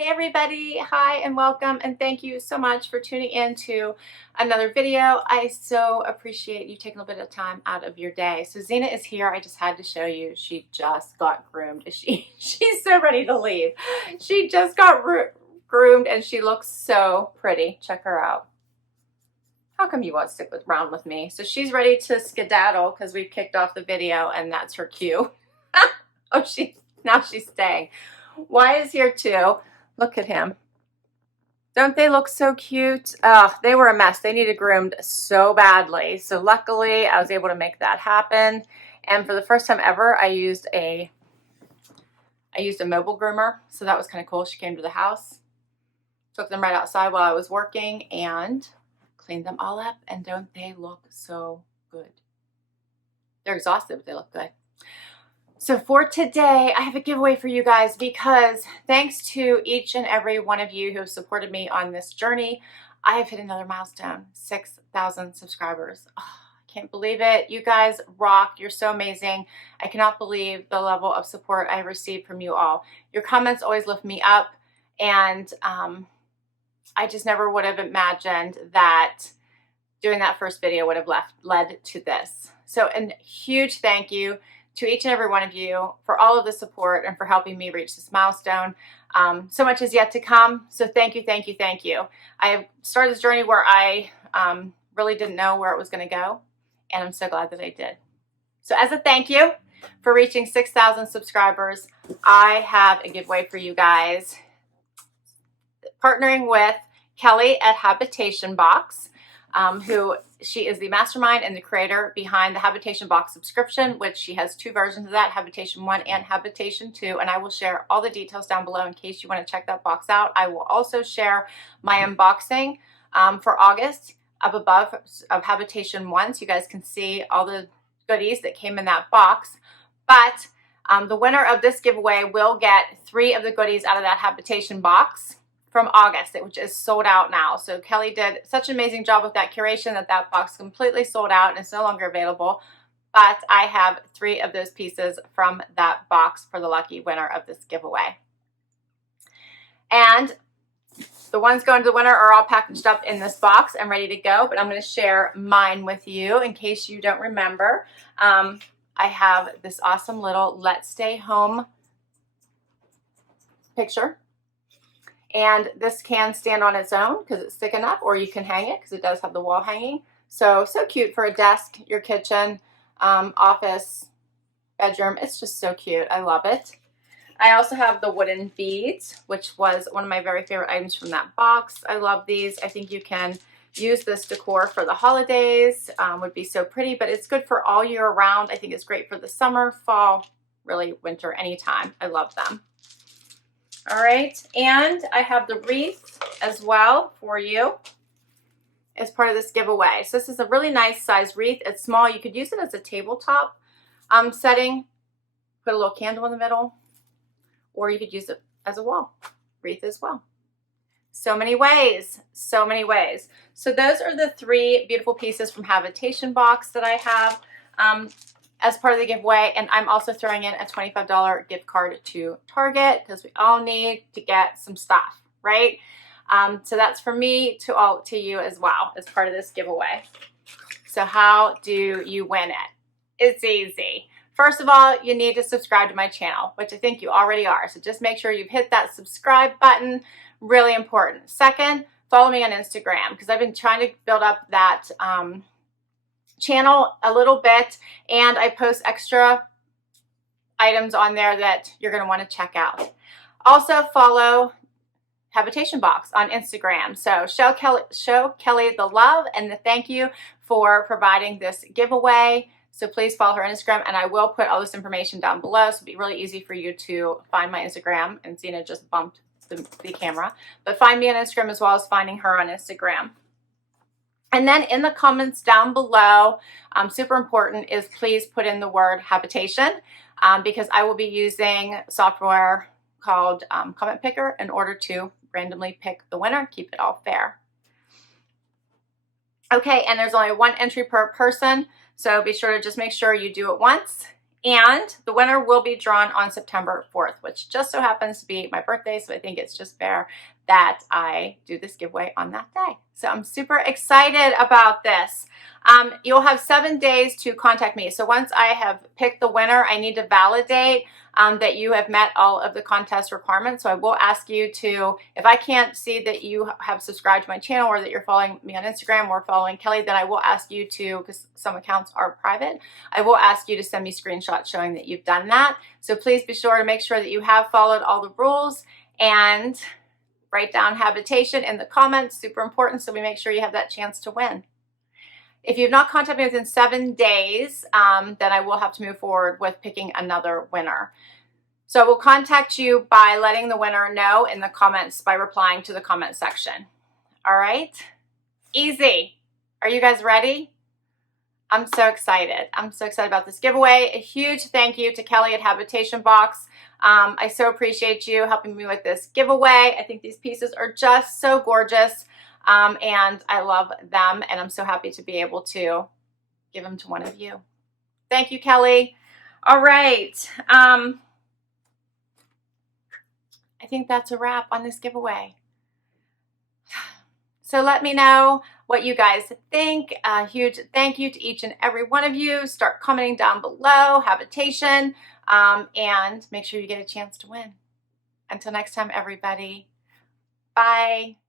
Hey everybody, hi and welcome, and thank you so much for tuning in to another video. I so appreciate you taking a bit of time out of your day. So Zena is here. I just had to show you. She just got groomed. She's so ready to leave. She just got groomed and she looks so pretty. Check her out. How come you won't stick around with me? So she's ready to skedaddle because we've kicked off the video and that's her cue. Oh, now she's staying. Wyatt is here too. Look at him. Don't they look so cute? Oh, they were a mess. They needed groomed so badly. So luckily I was able to make that happen. And for the first time ever, I used a mobile groomer. So that was kind of cool. She came to the house, took them right outside while I was working and cleaned them all up. And don't they look so good? They're exhausted, but they look good. So for today, I have a giveaway for you guys because thanks to each and every one of you who have supported me on this journey, I have hit another milestone, 6,000 subscribers. Oh, I can't believe it. You guys rock. You're so amazing. I cannot believe the level of support I received from you all. Your comments always lift me up, and I just never would have imagined that doing that first video would have led to this. So a huge thank you to each and every one of you for all of the support and for helping me reach this milestone. So much is yet to come. So thank you, thank you, thank you. I have started this journey where I really didn't know where it was going to go, and I'm so glad that I did. So as a thank you for reaching 6,000 subscribers, I have a giveaway for you guys. Partnering with Kelly at Habitation Box, who she is the mastermind and the creator behind the Habitation Box subscription, which she has two versions of that, Habitation 1 and Habitation 2, and I will share all the details down below in case you want to check that box out. I will also share my unboxing for August up above of Habitation 1, so you guys can see all the goodies that came in that box. But the winner of this giveaway will get 3 of the goodies out of that Habitation Box from August, which is sold out now. So Kelly did such an amazing job with that curation that box completely sold out and it's no longer available. But I have 3 of those pieces from that box for the lucky winner of this giveaway. And the ones going to the winner are all packaged up in this box and ready to go, but I'm going to share mine with you in case you don't remember. I have this awesome little Let's Stay Home picture. And this can stand on its own because it's thick enough, or you can hang it because it does have the wall hanging. So cute for a desk, your kitchen, office, bedroom. It's just so cute. I love it. I also have the wooden beads, which was one of my very favorite items from that box. I love these. I think you can use this decor for the holidays. Would be so pretty, but it's good for all year round. I think it's great for the summer, fall, really winter, anytime. I love them. All right, and I have the wreath as well for you as part of this giveaway. So this is a really nice size wreath. It's small. You could use it as a tabletop setting, put a little candle in the middle, or you could use it as a wall wreath as well. So many ways, so many ways. So those are the 3 beautiful pieces from Habitation Box that I have as part of the giveaway, and I'm also throwing in a $25 gift card to Target because we all need to get some stuff, right? So that's for me to you as well as part of this giveaway. So how do you win it? It's easy. First of all, you need to subscribe to my channel, which I think you already are. So just make sure you've hit that subscribe button. Really important. Second, follow me on Instagram because I've been trying to build up that channel a little bit, and I post extra items on there that you're going to want to check out. Also follow Habitation Box on Instagram. So show Kelly the love and the thank you for providing this giveaway. So please follow her on Instagram, and I will put all this information down below, so it'll be really easy for you to find my Instagram. And Zena just bumped the camera, but find me on Instagram as well as finding her on Instagram. And then in the comments down below, super important is please put in the word habitation because I will be using software called Comment Picker in order to randomly pick the winner, keep it all fair. Okay, and there's only 1 entry per person, so be sure to just make sure you do it once And the winner will be drawn on September 4th, which just so happens to be my birthday. So I think it's just fair that I do this giveaway on that day. So I'm super excited about this. You'll have 7 days to contact me. So once I have picked the winner, I need to validate that you have met all of the contest requirements. So I will ask you to, if I can't see that you have subscribed to my channel or that you're following me on Instagram or following Kelly, then I will ask you to, because some accounts are private, I will ask you to send me screenshots showing that you've done that. So please be sure to make sure that you have followed all the rules and write down habitation in the comments, super important, so we make sure you have that chance to win. If you've not contacted me within 7 days, then I will have to move forward with picking another winner. So I will contact you by letting the winner know in the comments by replying to the comment section. All right? Easy. Are you guys ready? I'm so excited. I'm so excited about this giveaway. A huge thank you to Kelly at Habitation Box. I so appreciate you helping me with this giveaway. I think these pieces are just so gorgeous, and I love them, and I'm so happy to be able to give them to one of you. Thank you, Kelly. All right. I think that's a wrap on this giveaway. So let me know what you guys think. A huge thank you to each and every one of you. Start commenting down below, habitation, and make sure you get a chance to win. Until next time, everybody. Bye.